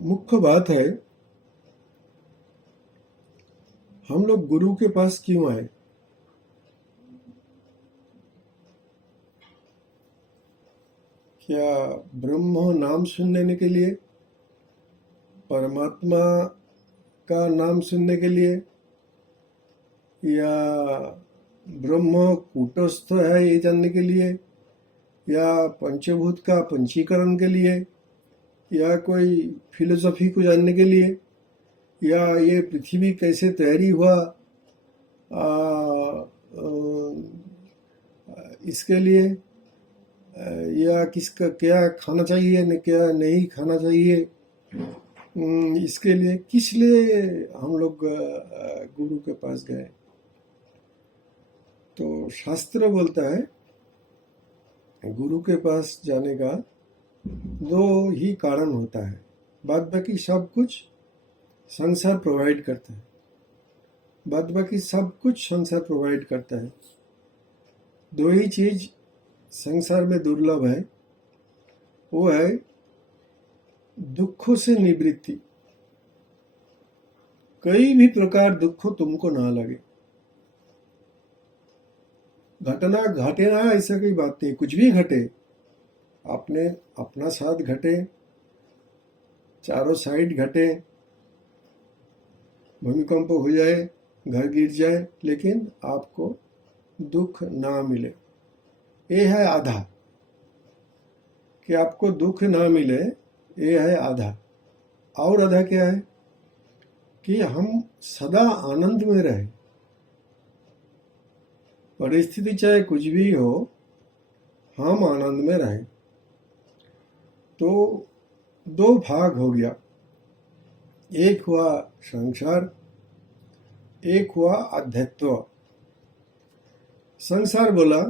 मुख्य बात है, हम लोग गुरु के पास क्यों आए? क्या ब्रह्म नाम सुन लेने के लिए, परमात्मा का नाम सुनने के लिए, या ब्रह्म कूटस्थ है ये जानने के लिए, या पंचभूत का पंचीकरण के लिए, या कोई फिलोसफी को जानने के लिए, या ये पृथ्वी कैसे तैयारी हुआ आ, इसके लिए, या किसका क्या खाना चाहिए न क्या नहीं खाना चाहिए, इसके लिए किस लिए हम लोग गुरु के पास गए? तो शास्त्र बोलता है गुरु के पास जाने का दो ही कारण होता है, बाद बाकी सब कुछ संसार प्रोवाइड करता है। बाद बाकी सब कुछ संसार प्रोवाइड करता है। दो ही चीज संसार में दुर्लभ है, वो है दुखों से निवृत्ति। कई भी प्रकार दुख तुमको ना लगे, घटना घटे ना ऐसा कोई बात नहीं, कुछ भी घटे, आपने अपना साथ घटे, चारों साइड घटे, भूमिकंप हो जाए, घर गिर जाए, लेकिन आपको दुख ना मिले, ये है आधा। कि आपको दुख ना मिले, ये है आधा। और आधा क्या है? कि हम सदा आनंद में रहे। परिस्थिति चाहे कुछ भी हो, हम आनंद में रहें। तो दो भाग हो गया, एक हुआ संसार, एक हुआ अध्यात्म। संसार बोला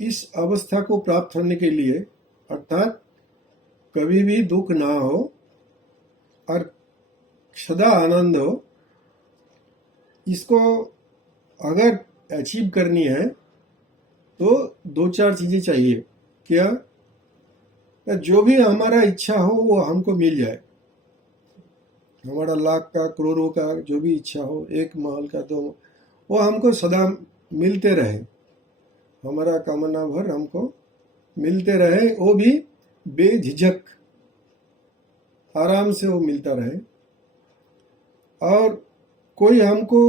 इस अवस्था को प्राप्त होने के लिए, अर्थात कभी भी दुख ना हो और सदा आनंद हो, इसको अगर अचीव करनी है तो दो चार चीजें चाहिए। क्या? जो भी हमारा इच्छा हो वो हमको मिल जाए। हमारा लाख का, करोड़ों का जो भी इच्छा हो, एक महल का, दो, वो हमको सदा मिलते रहे। हमारा कामना भर हमको मिलते रहे, वो भी बेझिझक, आराम से वो मिलता रहे। और कोई हमको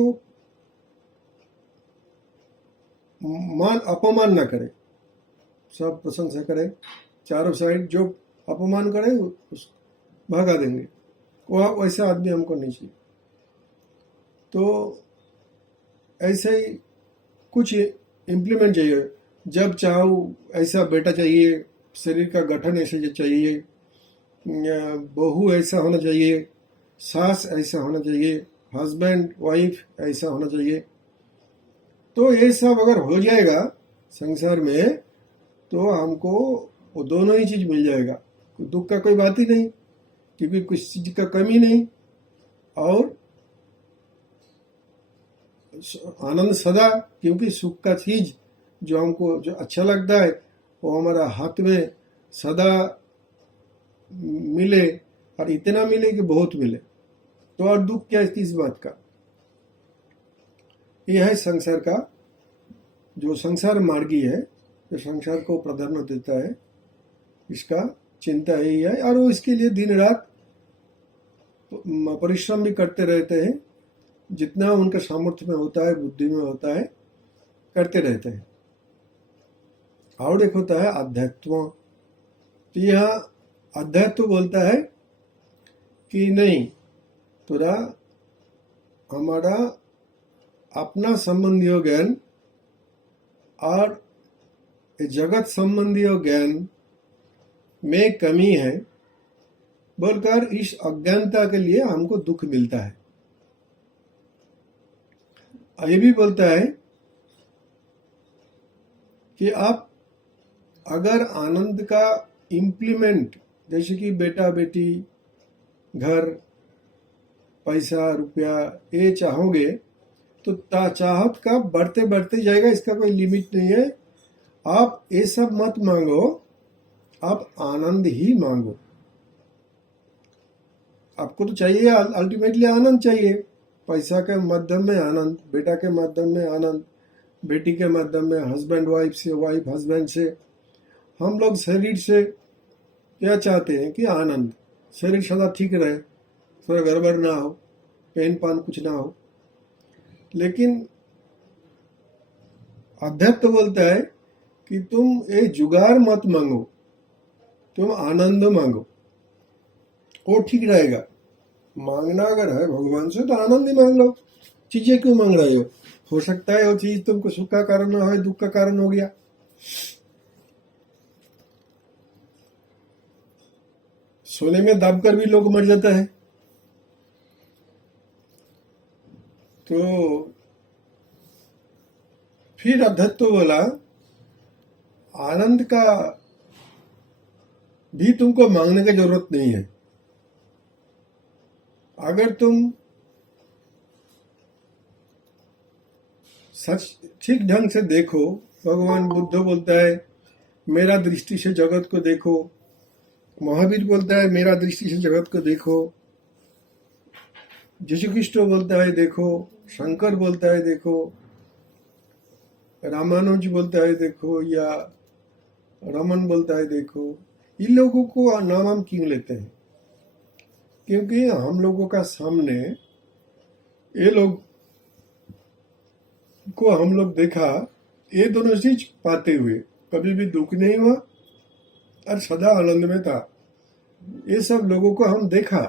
मान अपमान ना करे, सब प्रशंसा करे, चारों साइड जो अपमान करे उस भगा देंगे। वो वैसा आदमी हमको नहीं चाहिए। तो ऐसे ही कुछ इम्प्लीमेंट चाहिए। जब चाहो ऐसा बेटा चाहिए, शरीर का गठन ऐसे चाहिए, बहू ऐसा होना चाहिए, सास ऐसा होना चाहिए, हस्बैंड वाइफ ऐसा होना चाहिए। तो ये सब अगर हो जाएगा संसार में, तो हमको वो दोनों ही चीज मिल जाएगा। दुख का कोई बात ही नहीं, क्योंकि कुछ चीज का कमी नहीं, और आनंद सदा, क्योंकि सुख का चीज जो हमको जो अच्छा लगता है वो हमारा हाथ में सदा मिले, और इतना मिले कि बहुत मिले। तो और दुख क्या है किस बात का? यह है संसार का, जो संसार मार्गी है, जो संसार को प्राधान्य देता है, इसका चिंता यही है। और वो इसके लिए दिन रात परिश्रम भी करते रहते हैं, जितना उनका सामर्थ्य में होता है, बुद्धि में होता है, करते रहते हैं। और एक होता है अध्यात्म। तो यह अध्यात्म बोलता है कि नहीं, थोड़ा हमारा अपना संबंधी ज्ञान और जगत संबंधी ज्ञान में कमी है, बोलकर इस अज्ञानता के लिए हमको दुख मिलता है। ये भी बोलता है कि आप अगर आनंद का इम्प्लीमेंट, जैसे कि बेटा बेटी, घर, पैसा, रुपया, ये चाहोगे तो चाहत का बढ़ते बढ़ते जाएगा, इसका कोई लिमिट नहीं है। आप ये सब मत मांगो, आप आनंद ही मांगो। आपको तो चाहिए अल्टीमेटली आनंद चाहिए, पैसा के माध्यम में आनंद, बेटा के माध्यम में आनंद, बेटी के माध्यम में, हस्बैंड वाइफ से, वाइफ हस्बैंड से। हम लोग शरीर से क्या चाहते हैं कि आनंद, शरीर सदा ठीक रहे, थोड़ा गड़बड़ ना हो, पेन पान कुछ ना हो। लेकिन अध्यात्म तो बोलता है कि तुम एक जुगाड़ मत मांगो, तुम आनंद मांगो, वो ठीक रहेगा। मांगना अगर है भगवान से तो आनंद ही मांग लो, चीजें क्यों मांग रहे हो सकता है वो चीज तुमको सुख का कारण ना हो, दुख का कारण हो गया। सोने में दबकर भी लोग मर जाता है। तो फिर अध्यत्व तो बोला आनंद का भी तुमको मांगने की जरूरत नहीं है। अगर तुम सच ठीक ढंग से देखो, भगवान बुद्ध बोलता है मेरा दृष्टि से जगत को देखो, महावीर बोलता है मेरा दृष्टि से जगत को देखो, यीशु कृष्ण बोलता है देखो, शंकर बोलता है देखो, रामानुज बोलता है देखो, या रमन बोलता है देखो। इन लोगों को नाम हम क्यों लेते हैं? क्योंकि हम लोगों का सामने ये लोग को हम लोग देखा, ये दोनों चीज पाते हुए कभी भी दुख नहीं हुआ और सदा आनंद में था। ये सब लोगों को हम देखा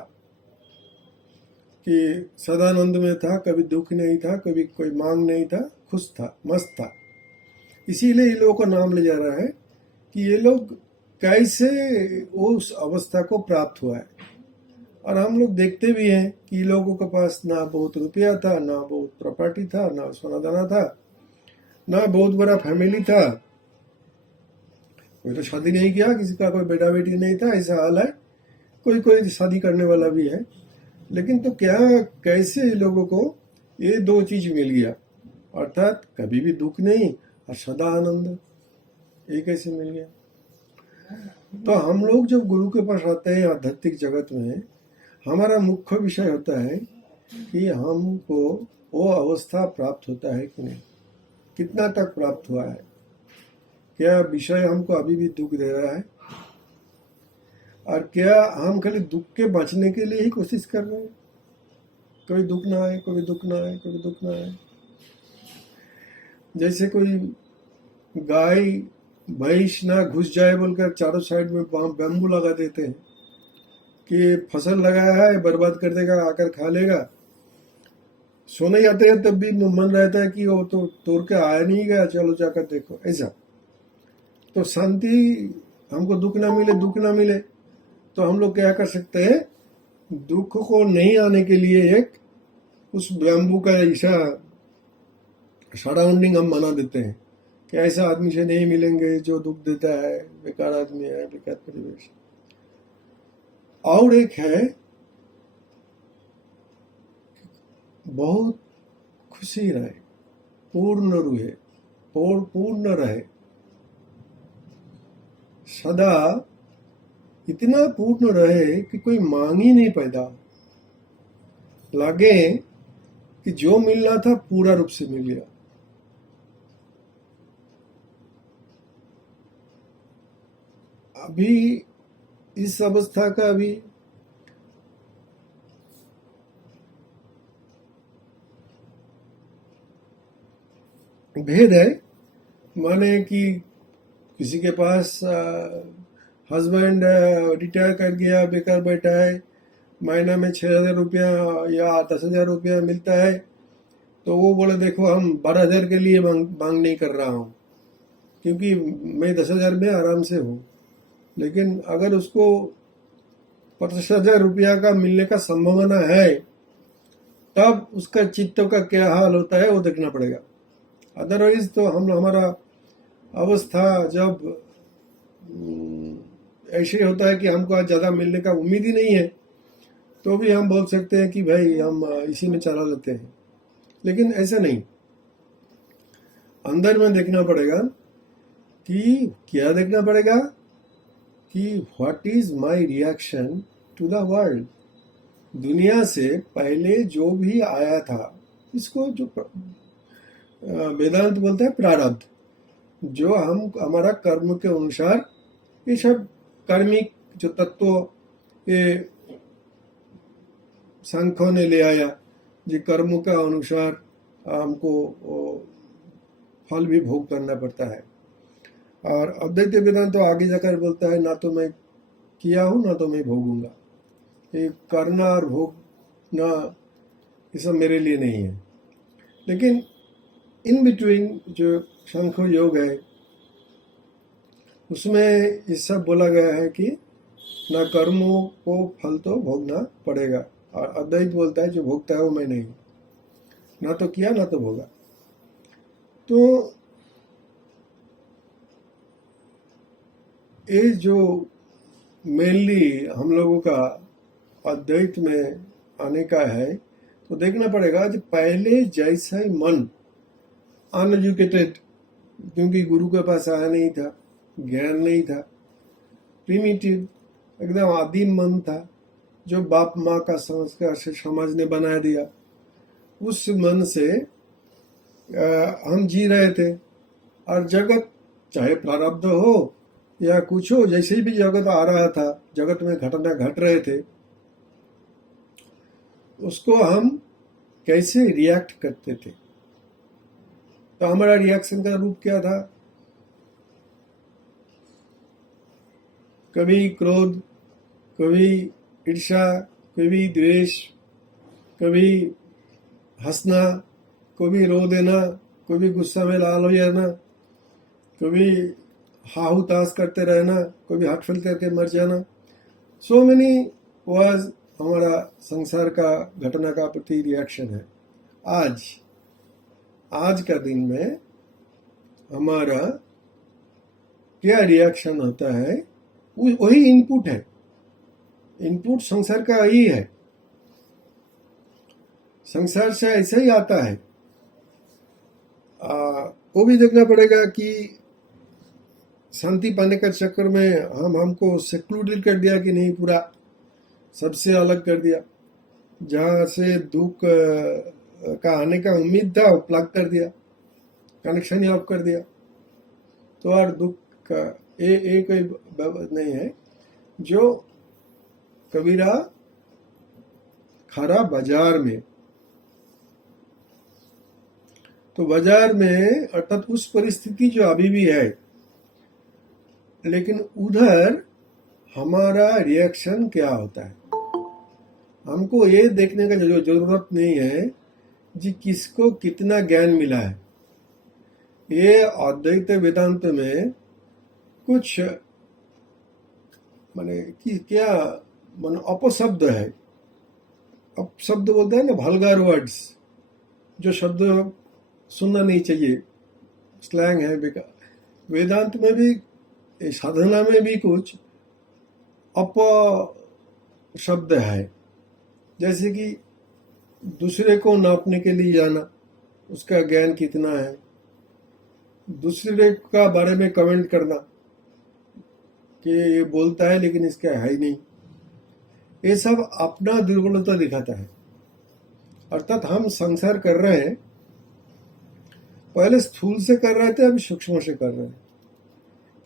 कि सदा आनंद में था, कभी दुख नहीं था, कभी कोई मांग नहीं था, खुश था, मस्त था। इसीलिए ये लोगों का नाम ले जा रहा है कि ये लोग कैसे उस अवस्था को प्राप्त हुआ है। और हम लोग देखते भी हैं कि लोगों के पास ना बहुत रुपया था, ना बहुत प्रॉपर्टी था, ना सोना दाना था, ना बहुत बड़ा फैमिली था, कोई तो शादी नहीं किया, किसी का कोई बेटा बेटी नहीं था, ऐसा हाल है। कोई कोई शादी करने वाला भी है। लेकिन तो क्या कैसे लोगों को ये दो चीज मिल गया, अर्थात कभी भी दुख नहीं और सदा आनंद, ये कैसे मिल गया? तो हम लोग जब गुरु के पास आते हैं आध्यात्मिक जगत में, हमारा मुख्य विषय होता है कि हमको वो अवस्था प्राप्त होता है कि नहीं, कितना तक प्राप्त हुआ है, क्या विषय हमको अभी भी दुख दे रहा है, और क्या हम खाली दुख के बचने के लिए ही कोशिश कर रहे हैं, कभी दुख ना आए, कभी दुख ना आए, कभी दुख ना आए। जैसे कोई गाय भैंस ना घुस जाए बोलकर चारों साइड में बैम्बू लगा देते हैं कि फसल लगाया है बर्बाद कर देगा, आकर खा लेगा। सोने जाते हैं तब भी मन रहता है कि वो तो तोड़ के आया नहीं गया, चलो जाकर देखो, ऐसा। तो शांति, हमको दुख ना मिले, दुख ना मिले, तो हम लोग क्या कर सकते हैं? दुख को नहीं आने के लिए एक उस बैम्बू का ऐसा सराउंडिंग हम बना देते हैं कि ऐसा आदमी से नहीं मिलेंगे जो दुख देता है, बेकार आदमी है, बेकार परिवेश। और एक है बहुत खुशी रहे, पूर्ण रहे, पूर्ण रहे, सदा इतना पूर्ण रहे कि कोई मांग ही नहीं पैदा, लगे कि जो मिलना था पूरा रूप से मिल गया। अभी इस अवस्था का भी भेद है। माने कि किसी के पास हस्बैंड रिटायर कर गया, बेकार बैठा है, महीना में 6,000 रुपया या 10,000 रुपया मिलता है, तो वो बोले देखो हम 12,000 के लिए मांग नहीं कर रहा हूँ, क्योंकि मैं 10,000 में आराम से हूँ। लेकिन अगर उसको 50,000 रुपया का मिलने का संभावना है, तब उसका चित्त का क्या हाल होता है वो देखना पड़ेगा। अदरवाइज तो हमारा अवस्था जब ऐसे होता है कि हमको आज ज़्यादा मिलने का उम्मीद ही नहीं है, तो भी हम बोल सकते हैं कि भाई हम इसी में चला लेते हैं। लेकिन ऐसा नहीं, अंदर में देखना पड़ेगा कि क्या देखना पड़ेगा कि what is my reaction to the world. दुनिया से पहले जो भी आया था, इसको जो वेदांत बोलता है प्रारब्ध, जो हम हमारा कर्म के अनुसार, ये सब कर्मिक जो तत्व ये सांख्यों ने ले आया, जो कर्मों का अनुसार हमको फल भी भोग करना पड़ता है। और अद्वैत वेदांत तो आगे जाकर बोलता है ना तो मैं किया हूं ना तो मैं भोगूंगा, ये करना और भोगना ये सब मेरे लिए नहीं है। लेकिन इन बिटवीन जो सांख्य योग है उसमें ये सब बोला गया है कि ना कर्मों को फल तो भोगना पड़ेगा, और अद्वैत बोलता है जो भोगता है वो मैं नहीं, ना तो किया ना तो भोगा। तो ये जो मेनली हम लोगों का अद्वैत में आने का है, तो देखना पड़ेगा कि पहले जैसा ही मन अनएजुकेटेड, क्योंकि गुरु के पास आया नहीं था, ज्ञान नहीं था, प्रिमिटिव एकदम आदिम मन था, जो बाप माँ का संस्कार से समाज ने बना दिया, उस मन से हम जी रहे थे। और जगत चाहे प्रारब्ध हो या कुछ हो, जैसे भी जगत आ रहा था, जगत में घटना घट रहे थे, उसको हम कैसे रिएक्ट करते थे। तो हमारा रिएक्शन का रूप क्या था? कभी क्रोध, कभी ईर्ष्या, कभी द्वेष, कभी हंसना, कभी रो देना, कभी गुस्सा में लाल हो जाना, कभी हाहू ताश करते रहना, कभी हटफिल करके मर जाना। सो मेनी वाज हमारा संसार का घटना का प्रति रिएक्शन है। आज का दिन में हमारा क्या रिएक्शन होता है, वही इनपुट है। इनपुट संसार का यही है, संसार से ऐसा ही आता है। वो भी देखना पड़ेगा कि शांति पाने का चक्कर में हमको सेक्लूडेड कर दिया कि नहीं, पूरा सबसे अलग कर दिया। जहाँ से दुख का आने का उम्मीद था वो प्लग कर दिया, कनेक्शन ही ऑफ कर दिया। तो और दुख का ये कोई नहीं है। जो कबीरा खरा बाजार में, तो बाजार में अर्थात उस परिस्थिति जो अभी भी है, लेकिन उधर हमारा रिएक्शन क्या होता है। हमको ये देखने का जरूरत नहीं है जी किसको कितना ज्ञान मिला है। ये अद्वैत वेदांत में कुछ माने कि क्या माने अपशब्द है। अपशब्द बोलते हैं ना, वल्गर वर्ड्स, जो शब्द सुनना नहीं चाहिए, स्लैंग है बेकार। वेदांत में भी, साधना में भी कुछ अपशब्द है, जैसे कि दूसरे को नापने के लिए जाना, उसका ज्ञान कितना है, दूसरे का बारे में कमेंट करना कि ये बोलता है लेकिन इसका है ही नहीं, ये सब अपना दुर्बलता दिखाता है। अर्थात हम संसार कर रहे हैं, पहले स्थूल से कर रहे थे, अभी सूक्ष्म से कर रहे हैं,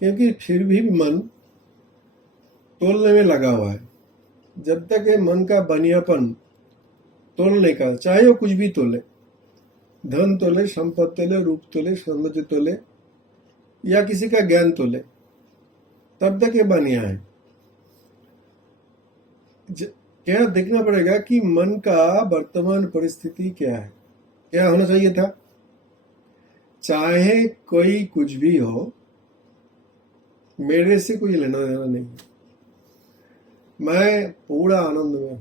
क्योंकि फिर भी मन तोलने में लगा हुआ है। जब तक ये मन का बनियापन तोलने का, चाहे वो कुछ भी तोले, धन तोले, संपत्ति तोले, रूप तोले, सौंदर्य तोले, या किसी का ज्ञान तोले, तब तक ये बनिया है। क्या देखना पड़ेगा कि मन का वर्तमान परिस्थिति क्या है, क्या होना चाहिए था। चाहे कोई कुछ भी हो, मेरे से कोई लेना देना नहीं, मैं पूरा आनंद में हूं,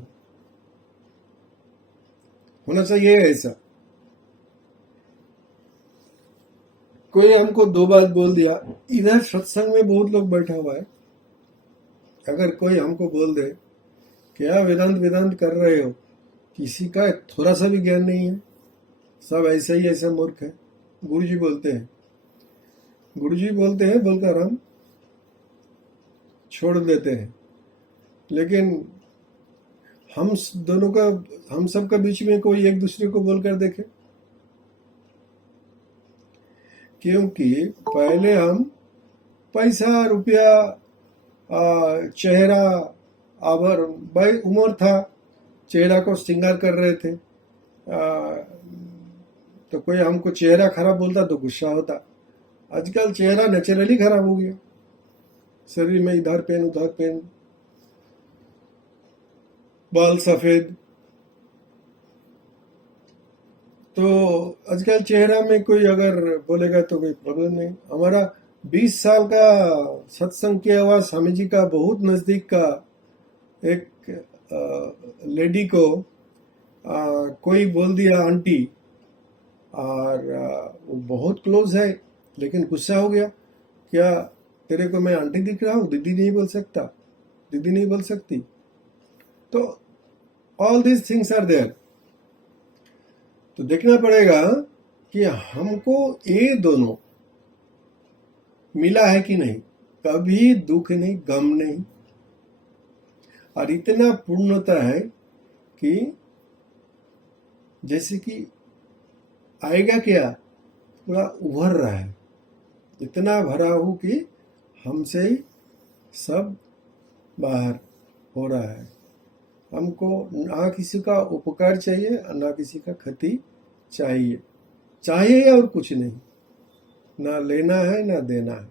होना चाहिए ऐसा। कोई हमको दो बात बोल दिया, इधर सत्संग में बहुत लोग बैठा हुआ है, अगर कोई हमको बोल दे क्या वेदांत वेदांत कर रहे हो, किसी का थोड़ा सा भी ज्ञान नहीं है, सब ऐसे ही ऐसे मूर्ख है। गुरुजी बोलते हैं बोलकर हम छोड़ देते हैं, लेकिन दोनों का, हम सब के बीच में कोई एक दूसरे को बोलकर देखे। क्योंकि पहले हम पैसा, रुपया, चेहरा, आभर, भाई उम्र था, चेहरा को श्रृंगार कर रहे थे। तो कोई हमको चेहरा खराब बोलता तो गुस्सा होता। आजकल चेहरा नेचुरली खराब हो गया, शरीर में इधर पेन उधर पेन, बाल सफेद। तो आजकल चेहरा में कोई अगर बोलेगा तो कोई प्रॉब्लम नहीं। हमारा 20 साल का सत्संग किया हुआ स्वामी जी का बहुत नजदीक का एक लेडी को कोई बोल दिया आंटी, और वो बहुत क्लोज है, लेकिन गुस्सा हो गया। क्या तेरे को मैं आंटी दिख रहा हूँ? दीदी नहीं बोल सकता, दीदी नहीं बोल सकती। तो all this things are there. तो देखना पड़ेगा कि हमको ये दोनों मिला है कि नहीं। कभी दुख नहीं, गम नहीं, और इतना पूर्णता है कि जैसे कि आएगा क्या, पूरा उभर रहा है, इतना भरा हूं कि हमसे ही सब बाहर हो रहा है। हमको ना किसी का उपकार चाहिए ना किसी का क्षति चाहिए, चाहिए और कुछ नहीं। ना लेना है ना देना है,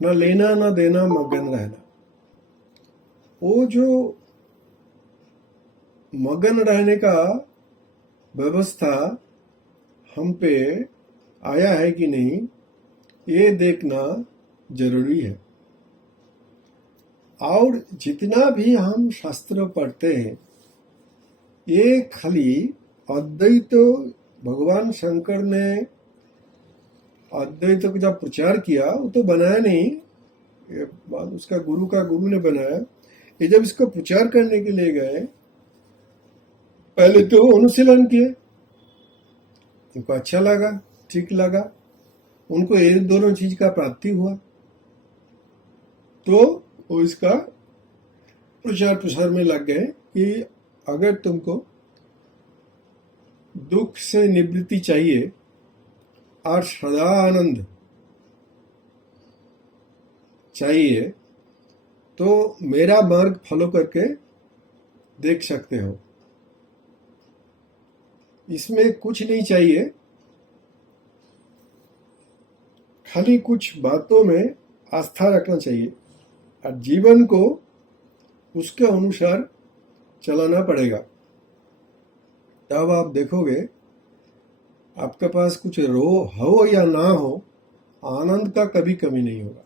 ना लेना ना देना, मगन रहना। वो जो मगन रहने का व्यवस्था हम पे आया है कि नहीं, ये देखना जरूरी है। और जितना भी हम शास्त्र पढ़ते हैं, ये खाली अद्वैत, भगवान शंकर ने अद्वैत का जब प्रचार किया वो तो बनाया नहीं, ये बात उसका गुरु का गुरु ने बनाया। ये जब इसको प्रचार करने के लिए गए, पहले तो अनुशीलन किए, उनको अच्छा लगा, ठीक लगा, उनको ये दोनों चीज का प्राप्ति हुआ, तो वो इसका प्रचार प्रसार में लग गए कि अगर तुमको दुख से निवृत्ति चाहिए और सदा आनंद चाहिए, तो मेरा मार्ग फॉलो करके देख सकते हो। इसमें कुछ नहीं चाहिए, खाली कुछ बातों में आस्था रखना चाहिए और जीवन को उसके अनुसार चलाना पड़ेगा। तब आप देखोगे आपके पास कुछ हो या ना हो, आनंद का कभी कमी नहीं होगा।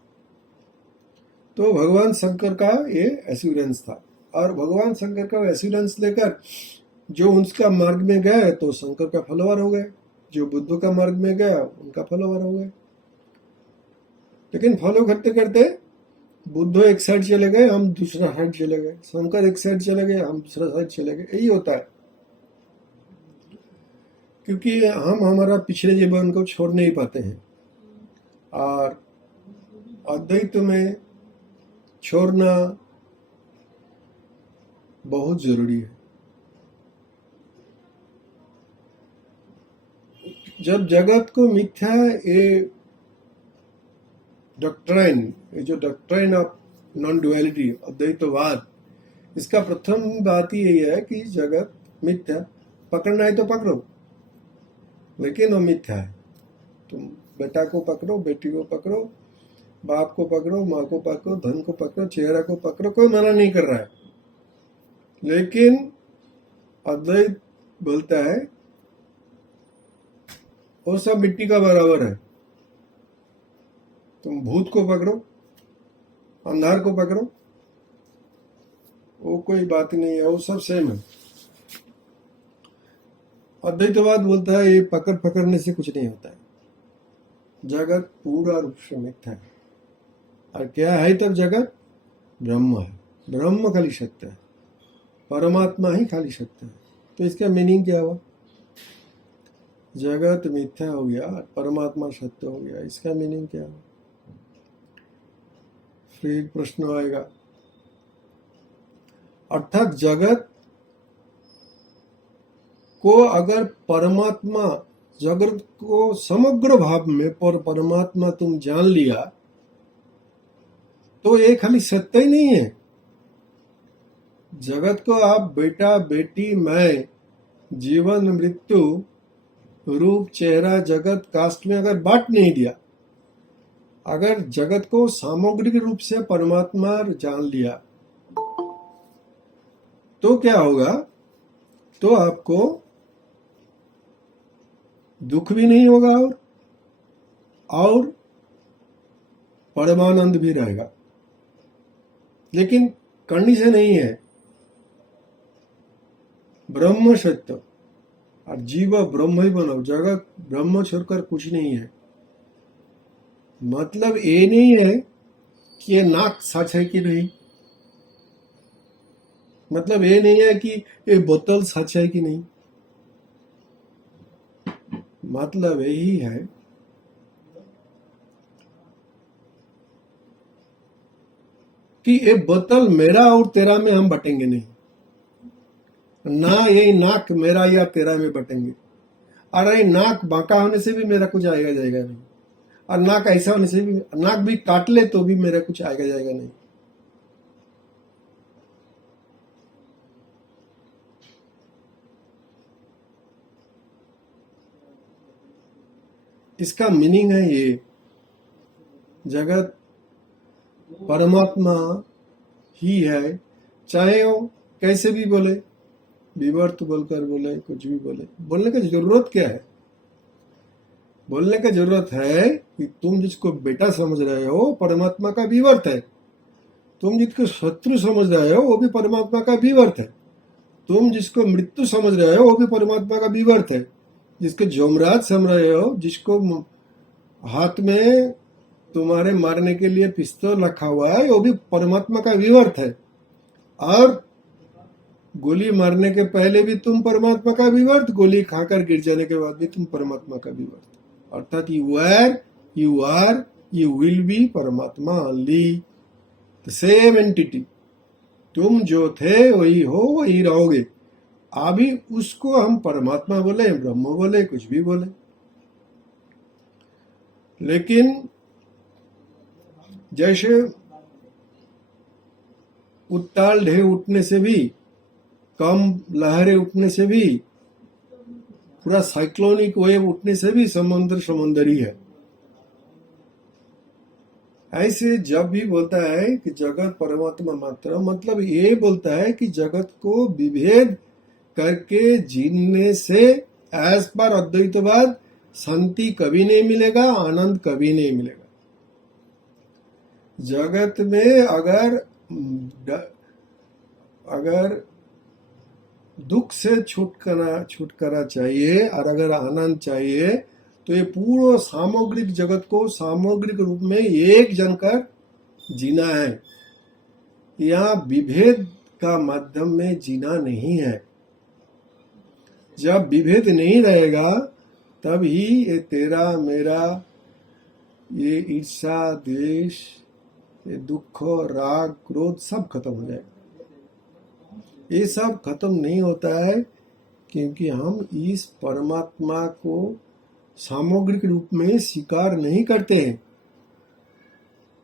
तो भगवान शंकर का ये एश्योरेंस था, और भगवान शंकर का एश्योरेंस लेकर जो उनका मार्ग में गए तो शंकर का फॉलोअर हो गए, जो बुद्ध का मार्ग में गया उनका फॉलोअर हो गए। लेकिन फॉलो करते करते बुद्ध एक साइड चले गए, हम दूसरा साइड चले गए, शंकर एक साइड चले गए, हम दूसरा साइड चले गए। यही होता है, क्योंकि हम हमारा पिछले जीवन को छोड़ नहीं पाते हैं, और अद्वैत में छोड़ना बहुत जरूरी है। जब जगत को मिथ्या, ये डॉक्ट्राइन, ये जो डॉक्ट्राइन ऑफ नॉन डुअलिटी, अद्वैतवाद, इसका प्रथम बात ही यही है कि जगत मिथ्या। पकड़ना है तो पकड़ो, लेकिन वो मिथ्या है। तुम बेटा को पकड़ो, बेटी को पकड़ो, बाप को पकड़ो, माँ को पकड़ो, धन को पकड़ो, चेहरा को पकड़ो, कोई मना नहीं कर रहा है। लेकिन अद्वैत बोलता है वो सब मिट्टी का बराबर है। तुम भूत को पकड़ो, अंधार को पकड़ो, वो कोई बात नहीं है, वो सब सेम है। अद्वैतवाद बोलता है ये पकड़ने से कुछ नहीं होता है, जगत पूरा रूप से मिथ्या है। और क्या है तब जगत? ब्रह्म है, ब्रह्म खाली सत्य है, परमात्मा ही खाली सत्य है। तो इसका मीनिंग क्या हुआ? जगत मिथ्या हो गया, परमात्मा सत्य हो गया, इसका मीनिंग क्या हुआ? फिर प्रश्न आएगा, अर्थात जगत को अगर परमात्मा, जगत को समग्र भाव में पर परमात्मा तुम जान लिया तो ये खाली सत्य ही नहीं है। जगत को आप बेटा बेटी मैं जीवन मृत्यु रूप चेहरा जगत कास्ट में अगर बांट नहीं दिया, अगर जगत को सामग्रिक रूप से परमात्मा जान लिया तो क्या होगा? तो आपको दुख भी नहीं होगा और परमानंद भी रहेगा। लेकिन कंडीशन नहीं है, ब्रह्म सत्य और जीव ब्रह्म ही बनो, जगत ब्रह्म छोड़कर कुछ नहीं है। मतलब ये नहीं है कि ये नाक सच है कि नहीं, मतलब ये नहीं है कि ये बोतल सच है कि नहीं। मतलब यही है कि ये बोतल मेरा और तेरा में हम बटेंगे नहीं, ना ये नाक मेरा या तेरा में बटेंगे। और ये नाक बांका होने से भी मेरा कुछ आएगा जाएगा नहीं, और नाक ऐसा होने से भी, नाक भी काट ले तो भी मेरा कुछ आएगा जाएगा नहीं। इसका मीनिंग है ये, जगत परमात्मा ही है, चाहे वो कैसे भी बोले, विवर्त बोलकर बोले, कुछ भी बोले। बोलने का जरूरत क्या है? बोलने का जरूरत है कि तुम जिसको बेटा समझ रहे हो परमात्मा का विवर्त है, तुम जिसको शत्रु समझ रहे हो वो भी परमात्मा का विवर्त है, तुम जिसको मृत्यु समझ रहे हो वो भी परमात्मा का विवर्त है, जिसको जमराज समझ रहे हो, जिसको हाथ में तुम्हारे मारने के लिए पिस्तौल रखा हुआ है, वो भी परमात्मा का विवर्त है। और गोली मारने के पहले भी तुम परमात्मा का विवर्त, गोली खाकर गिर जाने के बाद भी तुम परमात्मा का विवर्त। अर्थात you are you will be परमात्मा ओनली, द सेम एंटिटी। तुम जो थे वही हो, वही रहोगे। अभी उसको हम परमात्मा बोले, ब्रह्म बोले, कुछ भी बोले, लेकिन जैसे उताल ढेर उठने से भी, कम लहरें उठने से भी, पूरा साइक्लोनिक वेव उठने से भी समुद्र समुद्र ही है। ऐसे जब भी बोलता है कि जगत परमात्मा मात्र, मतलब ये बोलता है कि जगत को विभेद करके जीने से एज पर अद्वैतवाद शांति कभी नहीं मिलेगा, आनंद कभी नहीं मिलेगा। जगत में अगर दुख से छुटकारा चाहिए और अगर आनंद चाहिए तो ये पूरा सामग्रिक जगत को सामग्रिक रूप में एक जनकर जीना है। यहाँ विभेद का माध्यम में जीना नहीं है। जब विभेद नहीं रहेगा तब ही ये तेरा मेरा, ये ईर्ष्या द्वेष, ये दुख राग क्रोध सब खत्म हो जाएगा। ये सब खत्म नहीं होता है क्योंकि हम इस परमात्मा को सामग्रिक रूप में स्वीकार नहीं करते हैं।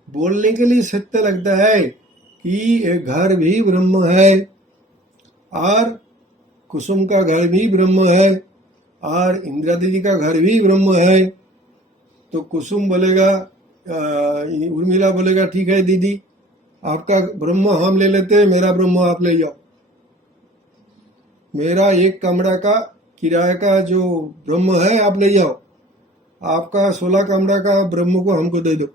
बोलने के लिए सत्य लगता है कि ये घर भी ब्रह्म है और कुसुम का घर भी ब्रह्म है और इंदिरा दीदी का घर भी ब्रह्म है। तो कुसुम बोलेगा, उर्मिला बोलेगा ठीक है दीदी आपका ब्रह्म हम ले लेते हैं, मेरा ब्रह्म आप ले जाओ। मेरा एक कमरा का किराए का जो ब्रह्म है आप ले जाओ, आपका 16 कमरा का ब्रह्म को हमको दे दो।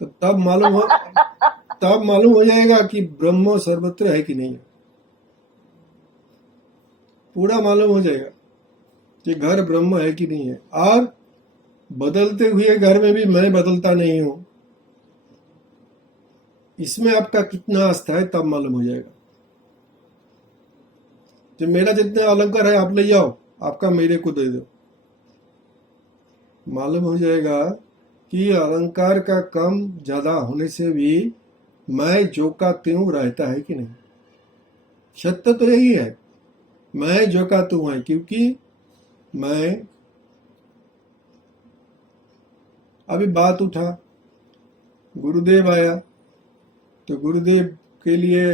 तो तब मालूम हो जाएगा कि ब्रह्म सर्वत्र है कि नहीं है। पूरा मालूम हो जाएगा कि घर ब्रह्म है कि नहीं है। और बदलते हुए घर में भी मैं बदलता नहीं हूं, इसमें आपका कितना आस्था है तब मालूम हो जाएगा। जो मेरा जितने अलंकार है आप ले जाओ, आपका मेरे को दे दो। मालूम हो जाएगा कि अलंकार का कम ज्यादा होने से भी मैं जो का त्यों रहता है कि नहीं। सत्य तो यही है, मैं जो का तू है, क्योंकि मैं अभी बात उठा, गुरुदेव आया तो गुरुदेव के लिए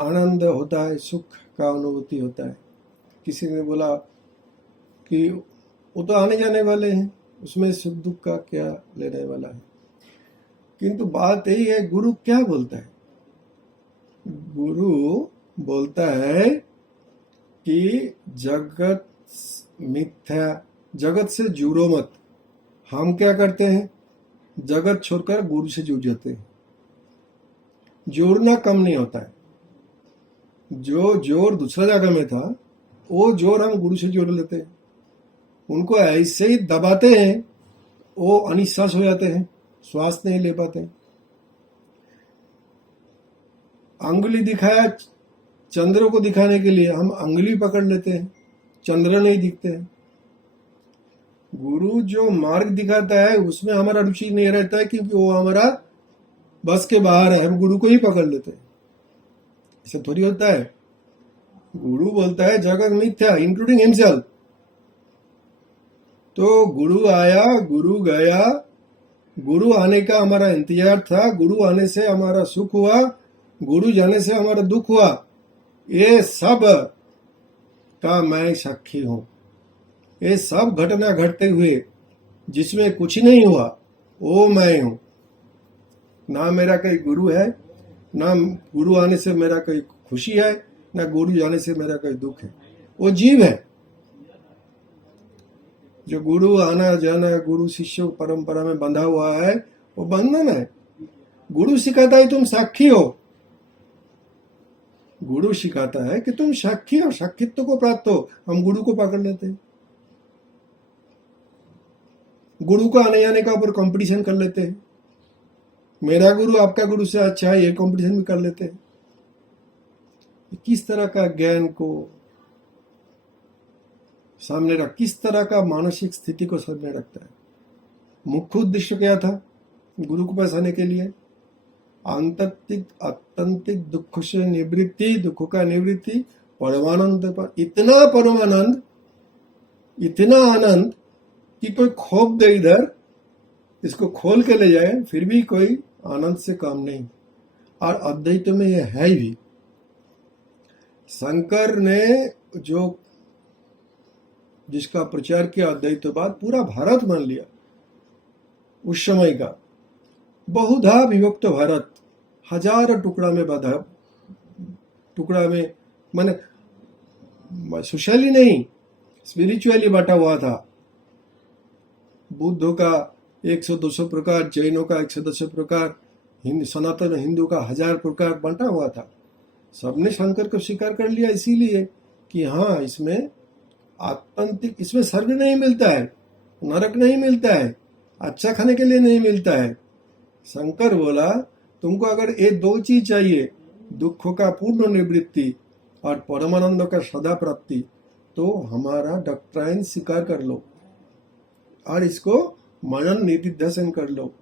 आनंद होता है, सुख का अनुभूति होता है। किसी ने बोला कि वो तो आने जाने वाले हैं, उसमें सुख दुख का क्या लेने वाला है। किंतु बात यही है, गुरु क्या बोलता है? गुरु बोलता है कि जगत मिथ्या, जगत से जुड़ो मत। हम क्या करते हैं? जगत छोड़कर गुरु से जुड़ जाते हैं। जोड़ना कम नहीं होता है। जो जोर दूसरा जगह में था, वो जोर हम गुरु से जोड़ लेते हैं। उनको ऐसे ही दबाते हैं, वो अनिश्वास हो जाते हैं, श्वास नहीं ले पाते। अंगुली दिखाया चंद्र को दिखाने के लिए, हम अंगुली पकड़ लेते हैं, चंद्र नहीं दिखते हैं। गुरु जो मार्ग दिखाता है उसमें हमारा रुचि नहीं रहता है, क्योंकि वो हमारा बस के बाहर है, हम गुरु को ही पकड़ लेते हैं। ऐसा थोड़ी होता है। गुरु बोलता है जगत मिथ्या, इंक्लूडिंग हिमसेल्फ। तो गुरु आया, गुरु गया, गुरु आने का हमारा इंतजार था, गुरु आने से हमारा सुख हुआ, गुरु जाने से हमारा दुख हुआ। ये सब का मैं साक्षी हूं। ये सब घटना घटते हुए जिसमें कुछ नहीं हुआ, वो मैं हूं। ना मेरा कोई गुरु है, ना गुरु आने से मेरा कोई खुशी है, ना गुरु जाने से मेरा कोई दुख है। वो जीव है। जो गुरु आना जाना, गुरु शिष्य परंपरा में बंधा हुआ है, वो बंधन है। गुरु सिखाता है तुम साक्षी हो। गुरु सिखाता है कि तुम साक्षी हो, साक्षित्व को प्राप्त हो। हम गुरु को पकड़ लेते हैं, गुरु को आने जाने का ऊपर कंपटीशन कर लेते हैं। मेरा गुरु आपका गुरु से अच्छा है, ये कंपटीशन भी कर लेते हैं। किस तरह का ज्ञान को सामने रख, किस तरह का मानसिक स्थिति को सामने रखता है। मुख्य उद्देश्य क्या था गुरु के पास आने के लिए? आत्यंतिक दुख से निवृत्ति, दुख का निवृत्ति, परमानंद पर। इतना परमानंद, इतना आनंद कि कोई खोप दे इधर, इसको खोल के ले जाए, फिर भी कोई आनंद से काम नहीं। और अद्वैत में यह है भी। शंकर ने जो जिसका प्रचार किया अद्वैतवाद, पूरा भारत मान लिया उस समय का। बहुधा विभक्त भारत, हजार टुकड़ा में बाधा, टुकड़ा में माने सोशली नहीं, स्पिरिचुअली बांटा हुआ था। बुद्धों का 100-200 प्रकार, जैनों का 110 प्रकार, सनातन हिंदू का 1000 प्रकार बांटा हुआ था। सबने शंकर को स्वीकार कर लिया, इसीलिए कि हाँ, इसमें आत्यंतिक, इसमें स्वर्ग नहीं मिलता है, नरक नहीं मिलता है, अच्छा खाने के लिए नहीं मिलता है। शंकर बोला तुमको अगर ये दो चीज चाहिए, दुखों का पूर्ण निवृत्ति और परमानंद का सदा प्राप्ति, तो हमारा डॉक्ट्राइन स्वीकार कर लो और इसको मनन निधिध्यासन कर लो।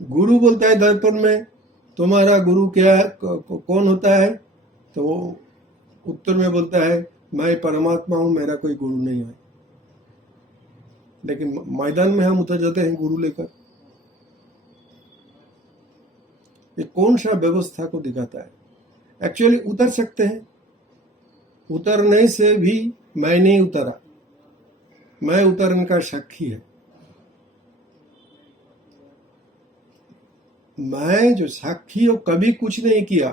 गुरु बोलता है दर्पण में, तुम्हारा गुरु क्या है, कौन होता है? तो उत्तर में बोलता है, मैं परमात्मा हूं, मेरा कोई गुरु नहीं है। लेकिन मैदान में हम उतर जाते हैं गुरु लेकर। ये कौन सा व्यवस्था को दिखाता है? एक्चुअली उतर सकते हैं, उतरने से भी मैं नहीं उतरा, मैं उतरने का साक्षी है। मैं जो साक्षी हो, कभी कुछ नहीं किया,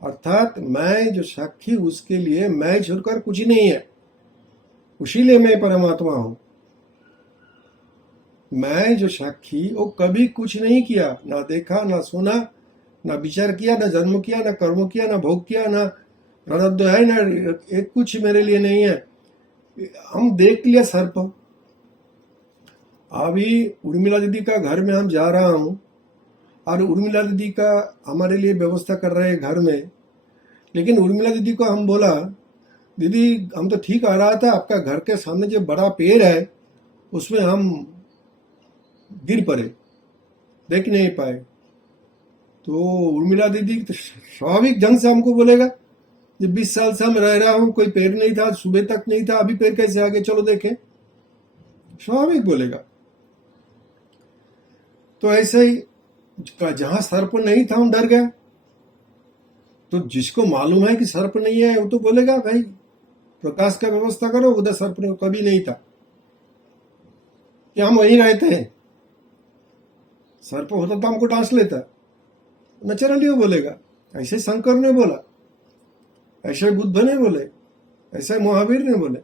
अर्थात मैं जो साक्षी, उसके लिए मैं छोड़कर कुछ नहीं है, उसीलिए मैं परमात्मा हूं। मैं जो साक्षी, वो कभी कुछ नहीं किया, ना देखा, ना सुना, ना विचार किया, ना जन्म किया, ना कर्म किया, ना भोग किया, ना प्रारब्ध है, ना एक कुछ मेरे लिए नहीं है। हम देख लिया सर्प। अभी उर्मिला दीदी का घर में हम जा रहा हूं और उर्मिला दीदी का हमारे लिए व्यवस्था कर रहे हैं घर में। लेकिन उर्मिला दीदी को हम बोला, दीदी हम तो ठीक आ रहा था, आपका घर के सामने जो बड़ा पेड़ है उसमें हम गिर पड़े, देख नहीं पाए। तो उर्मिला दीदी तो स्वाभाविक ढंग से हमको बोलेगा, जब 20 साल से हम रह रहा हूं, कोई पैर नहीं था, सुबह तक नहीं था, अभी पैर कैसे आ गए, चलो देखें, स्वाभाविक बोलेगा। तो ऐसे ही जहां सर्प नहीं था हम डर गए, तो जिसको मालूम है कि सर्प नहीं है वो तो बोलेगा भाई प्रकाश का व्यवस्था करो, उधर सर्प कभी नहीं था, कि हम वहीं रहते हैं, सर्प होता तो हमको डांस लेता, नेचुरली वो बोलेगा। ऐसे शंकर ने बोला, ऐसे बुद्ध ने बोले, ऐसे महावीर ने बोले।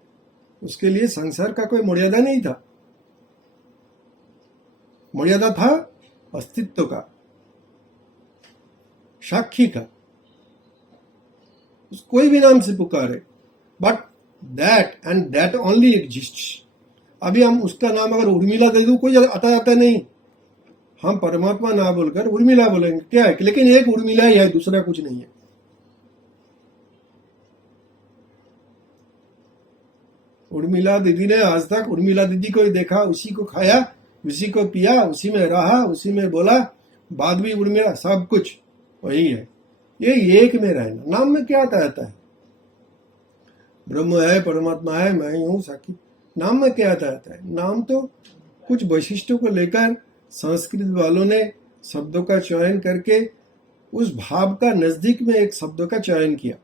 उसके लिए संसार का कोई मर्यादा नहीं था, मर्यादा था अस्तित्व का, साक्षी का, कोई भी नाम से पुकारे, but that and that only exist. अभी हम उसका नाम अगर उर्मिला दे दूं, कोई आता जाता नहीं, हम परमात्मा ना बोलकर उर्मिला बोलेंगे, क्या है, लेकिन एक उर्मिला ही है, दूसरा कुछ नहीं है। उर्मिला दीदी ने आज तक उर्मिला दीदी को ही देखा, उसी को खाया, उसी को पिया, उसी में रहा, उसी में बोला, बाद भी उर्मिला, सब कुछ वही है। ये एक में रहना, नाम में क्या आता है, ब्रह्म है, परमात्मा है, मैं ही हूं, साक्षी, नाम में क्या आता है। नाम तो कुछ वैशिष्टों को लेकर संस्कृत वालों ने शब्दों का चयन करके उस भाव का नजदीक में एक शब्दों का चयन किया।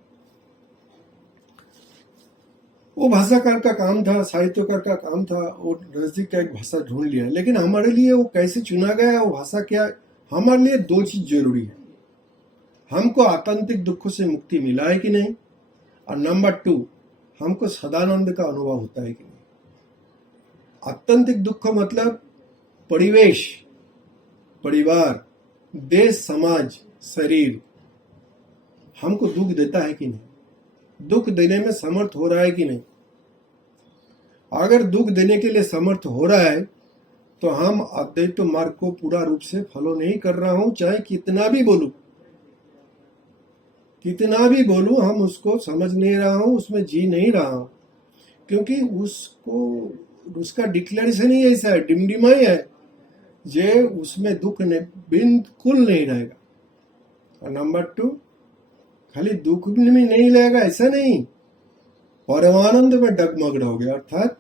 वो भाषाकार का काम था, साहित्यकार का काम था, वो नजदीक का एक भाषा ढूंढ लिया। लेकिन हमारे लिए वो कैसे चुना गया, वो भाषा क्या, हमारे लिए दो चीज जरूरी है, हमको आत्यंतिक दुखों से मुक्ति मिला है कि नहीं, और नंबर 2, हमको सदानंद का अनुभव होता है कि नहीं। आत्यंतिक दुख मतलब परिवेश, परिवार, देश, समाज, शरीर हमको दुख देता है कि नहीं, दुख देने में समर्थ हो रहा है कि नहीं। अगर दुख देने के लिए समर्थ हो रहा है तो हम अद्वैत मार्ग को पूरा रूप से फॉलो नहीं कर रहा हूं, चाहे कितना भी बोलूं, हम उसको समझ नहीं रहा हूं, उसमें जी नहीं रहा हूं, क्योंकि उसका डिक्लेरेशन ही ऐसा है, डिमडिमाई है, जे उसमें दुख बिल्कुल नहीं रहेगा। और नंबर 2, खाली दुख में नहीं रहेगा ऐसा नहीं, परमानंद में डगमग रहोगे। अर्थात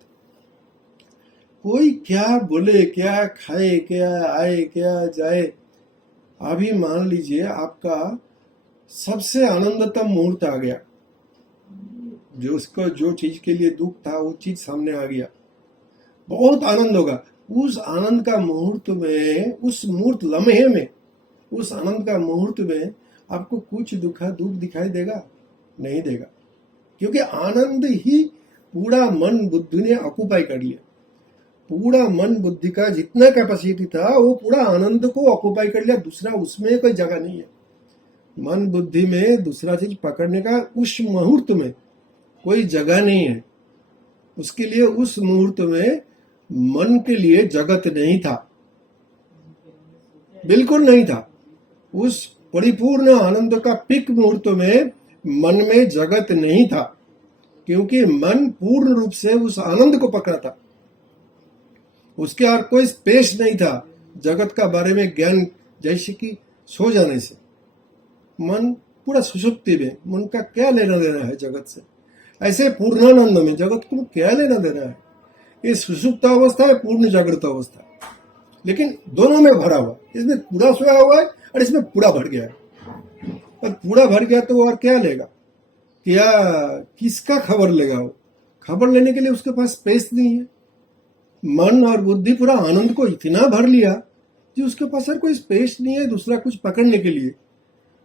कोई क्या बोले, क्या खाए, क्या आए, क्या जाए, अभी मान लीजिए आपका सबसे आनंदतम मुहूर्त आ गया, जो चीज के लिए दुख था वो चीज सामने आ गया, बहुत आनंद होगा। उस आनंद का मुहूर्त में, उस मुहूर्त लम्हे में, उस आनंद का मुहूर्त में आपको कुछ दुख दिखाई देगा? नहीं देगा, क्योंकि आनंद ही पूरा मन बुद्धि ने ऑक्युपाई कर लिया। पूरा मन बुद्धि का जितना कैपेसिटी था वो पूरा आनंद को ऑक्युपाई कर लिया, दूसरा उसमें कोई जगह नहीं है। मन बुद्धि में दूसरा चीज पकड़ने का उस मुहूर्त में कोई जगह नहीं है। उसके लिए उस मुहूर्त में मन के लिए जगत नहीं था, बिल्कुल नहीं था। उस परिपूर्ण आनंद का पिक मुहूर्त में मन में जगत नहीं था, क्योंकि मन पूर्ण रूप से उस आनंद को पकड़ा था, उसके और कोई स्पेस नहीं था जगत का बारे में ज्ञान। जैसे कि सो जाने से मन पूरा सुषुप्ति में, मन का क्या लेना देना है जगत से, ऐसे पूर्णानंद में जगत को क्या लेना देना है। ये सुषुप्त अवस्था है, पूर्ण जागृत अवस्था, लेकिन दोनों में भरा हुआ, इसमें पूरा सोया हुआ है और इसमें पूरा भर गया है। और पूरा भर गया तो और क्या लेगा, क्या किसका खबर लेगा? वो खबर लेने के लिए उसके पास स्पेस नहीं है। मन और बुद्धि पूरा आनंद को इतना भर लिया कि उसके पास और कोई स्पेस नहीं है दूसरा कुछ पकड़ने के लिए,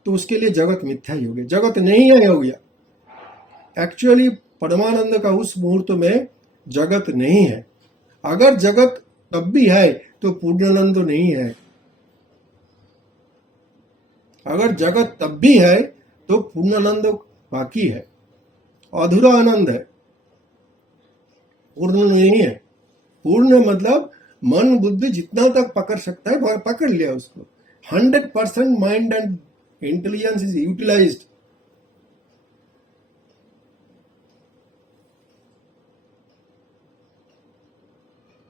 तो उसके लिए जगत मिथ्या ही हो गया, जगत नहीं है हो गया। एक्चुअली परमानंद का उस मुहूर्त में जगत नहीं है। अगर जगत तब भी है तो पूर्णानंद नहीं है। अगर जगत तब भी है तो पूर्णानंद बाकी है, अधूरा आनंद है, पूर्ण नहीं है। पूर्ण मतलब मन बुद्धि जितना तक पकड़ सकता है पकड़ लिया उसको। 100% mind and intelligence is utilised.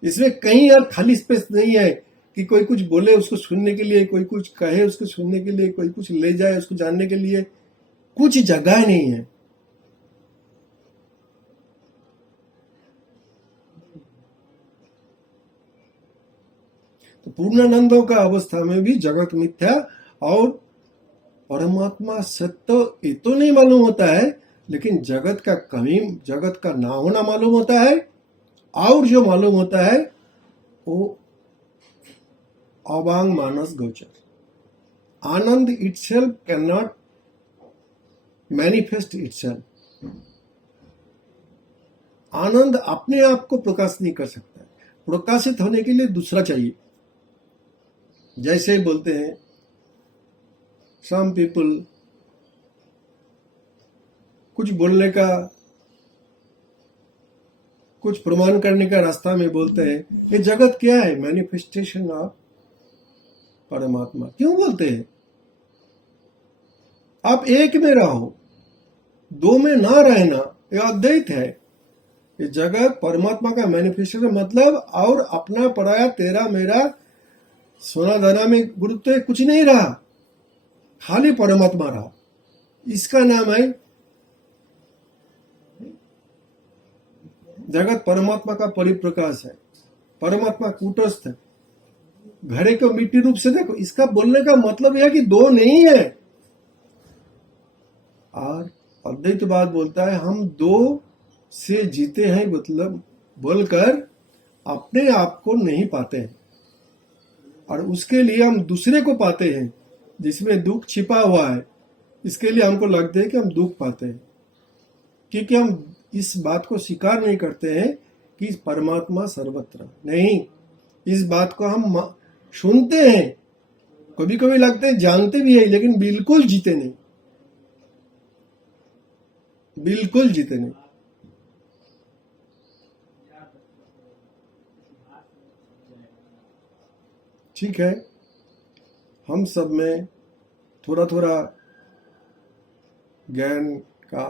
इसमें कहीं और खाली स्पेस नहीं है कि कोई कुछ बोले उसको सुनने के लिए, कोई कुछ कहे उसको सुनने के लिए, कोई कुछ ले जाए उसको जानने के लिए, कुछ जगह नहीं है। तो पूर्णानंदों का अवस्था में भी जगत मिथ्या और परमात्मा सत्य ये तो नहीं मालूम होता है, लेकिन जगत का कमी, जगत का ना होना मालूम होता है। और जो मालूम होता है वो अवांग मानस गोचर। आनंद itself can not manifest itself. आनंद अपने आप को प्रकाश नहीं कर सकता है, प्रकाशित होने के लिए दूसरा चाहिए। जैसे बोलते हैं सम पीपल, कुछ बोलने का, कुछ प्रमाण करने का रास्ता में बोलते हैं ये जगत क्या है, मैनिफेस्टेशन ऑफ परमात्मा। क्यों बोलते हैं? आप एक में रहो, दो में ना रहना, ये अद्वैत है। ये जगत परमात्मा का मैनिफेस्टेशन मतलब, और अपना पराया तेरा मेरा सोना दाना में गुरुत्व कुछ नहीं रहा, खाली परमात्मा रहा। इसका नाम है जगत परमात्मा का परिप्रकाश है। परमात्मा कूटस्थ है। घड़े को मिट्टी रूप से देखो, इसका बोलने का मतलब यह कि दो नहीं है। और अद्वैतवाद बोलता है हम दो से जीते हैं, मतलब बोलकर अपने आप को नहीं पाते हैं, और उसके लिए हम दूसरे को पाते हैं जिसमें दुख छिपा हुआ है। इसके लिए हमको लगता है कि हम दुख पाते हैं, क्योंकि हम इस बात को स्वीकार नहीं करते हैं कि परमात्मा सर्वत्र नहीं। इस बात को हम सुनते हैं, कभी कभी लगता है जानते भी है, लेकिन बिल्कुल जीते नहीं, बिल्कुल जीते नहीं। ठीक है, हम सब में थोड़ा थोड़ा ज्ञान का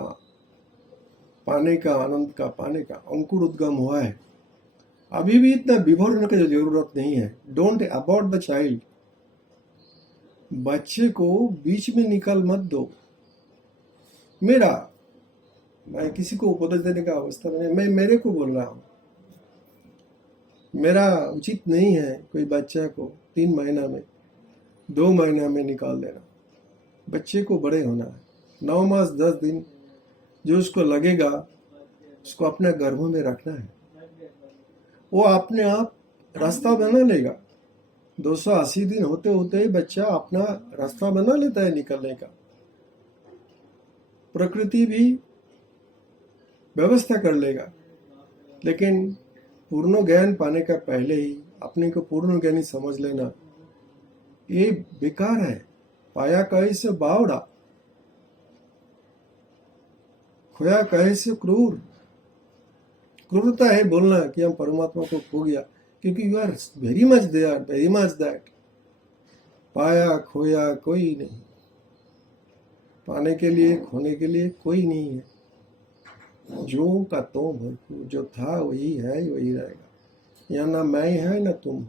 पाने का, आनंद का पाने का अंकुर उद्गम हुआ है। अभी भी इतना विभोर होने की जरूरत नहीं है। Don't about the child. बच्चे को बीच में निकाल मत दो। मैं किसी को उपदेश देने का अवस्था में नहीं, मैं मेरे को बोल रहा हूं। मेरा उचित नहीं है कोई बच्चा को 3 महीना में, 2 महीना में निकाल देना। बच्चे को बड़े होना है। 9 मास 10 दिन जो उसको लगेगा, उसको अपने गर्भ में रखना है। वो अपने आप रास्ता बना लेगा। 280 दिन होते होते ही बच्चा अपना रास्ता बना लेता है निकलने का। प्रकृति भी व्यवस्था कर लेगा। लेकिन पूर्ण ज्ञान पाने का पहले ही अपने को पूर्ण ज्ञानी समझ लेना ये बेकार है। पाया कहे से बावड़ा, खोया कहे से क्रूर। क्रूरता है बोलना कि हम परमात्मा को खो गया, क्योंकि you are very much there, very much that. पाया खोया कोई नहीं, पाने के लिए खोने के लिए कोई नहीं है। जो का तो भरपूर, जो था वही है, वही रहेगा। यहाँ ना मैं है ना तुम।